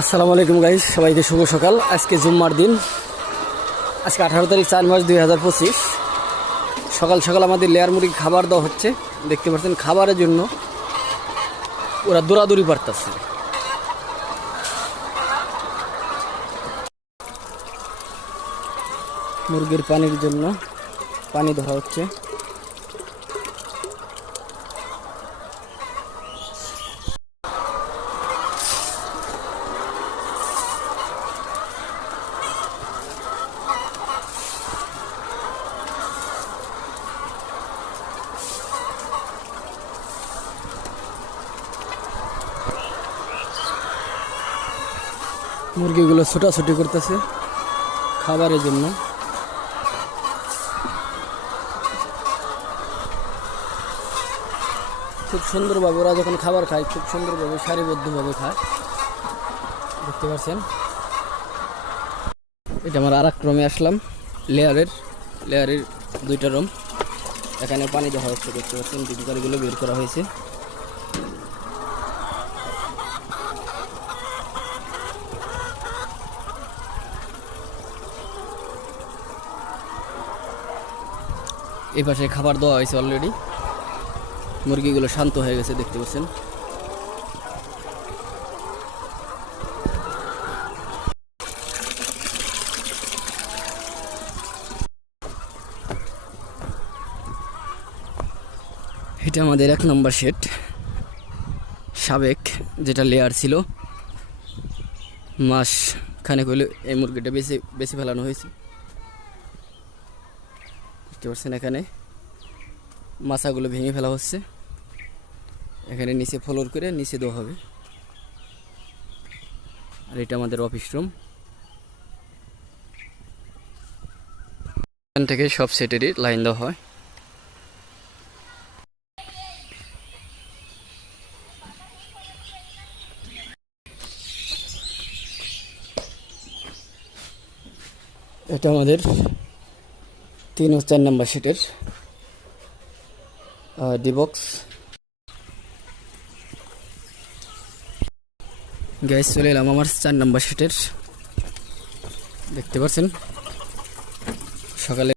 আসসালামু আলাইকুম গাইস, সবাইকে শুভ সকাল। আজকে জুম্মার দিন, আজকে 18 তারিখ 4 মার্চ 2025। সকাল সকাল আমাদের লেয়ার মুরগি খাবার দেওয়া হচ্ছে। দেখতে পাচ্ছেন খাবারের জন্য ওরা দৌড়াদৌড়ি পারতেছে। মুরগির পানির জন্য পানি ধরা হচ্ছে। মুরগিগুলো ছোটাছুটি করতেছে খাবারের জন্য। খুব সুন্দরভাবে ওরা যখন খাবার খায়, খুব সুন্দরভাবে সারিবদ্ধভাবে খায়। দেখতে পাচ্ছেন, এটা আমার আর এক রুমে আসলাম। লেয়ারের দুইটা রুম। এখানে পানি দেওয়া হচ্ছে। দেখতে পাচ্ছেন ডিপকারিগুলো বের করা হয়েছে। এই পাশে খাবার দেওয়া হয়েছে অলরেডি। মুরগিগুলো শান্ত হয়ে গেছে, দেখতে পাচ্ছেন। এটা আমাদের 1 নম্বর শেড, সাবেক যেটা লেয়ার ছিল। মাস খানেক হইলে এই মুরগিটা বেশি ফেলানো হয়েছে। দেখতে পাচ্ছেন এখানে মাছাগুলো ভেঙে ফেলা হচ্ছে। এখানে নিচে ফ্লোর করে নিচে দেওয়া হবে। আর এটা আমাদের অফিস রুম। এখান থেকে সব সেটেরই লাইন দেওয়া হয়। এটা আমাদের 3 ও 4 নম্বর সেটের ডিবক্স। গ্যাস চলে এলাম আমার 4 নম্বর সেটের। দেখতে পাচ্ছেন সকালে